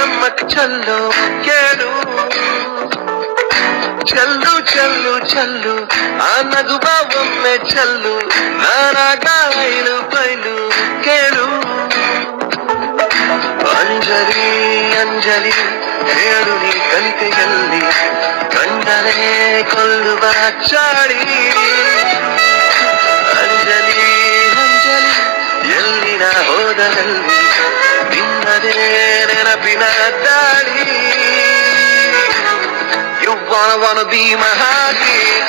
ಚಮ್ಮಕ್ ಚಲ್ಲು ಕೇಳು ಚಲ್ಲು ಚಲ್ಲು ಚಲ್ಲು ಆ ನಗುವ ಒಮ್ಮೆ ಚಲ್ಲು ನಾನಾಗ ಬೈಲು ಬೈಲು ಕೇಳು ಅಂಜಲಿ ಅಂಜಲಿ ಹೇಳು ನೀ ಕಲಿಕೆಯಲ್ಲಿ ಕಂಡರೆ ಕೊಲ್ಲುವ ಚಾಳಿ ಅಂಜಲಿ ಅಂಜಲಿ ಎಲ್ಲಿನ ಹೋದರಲ್ಲಿ ನಿನ್ನದೇ ನೆನಪಿನ ದಾಳಿ. You wanna be my heartbeat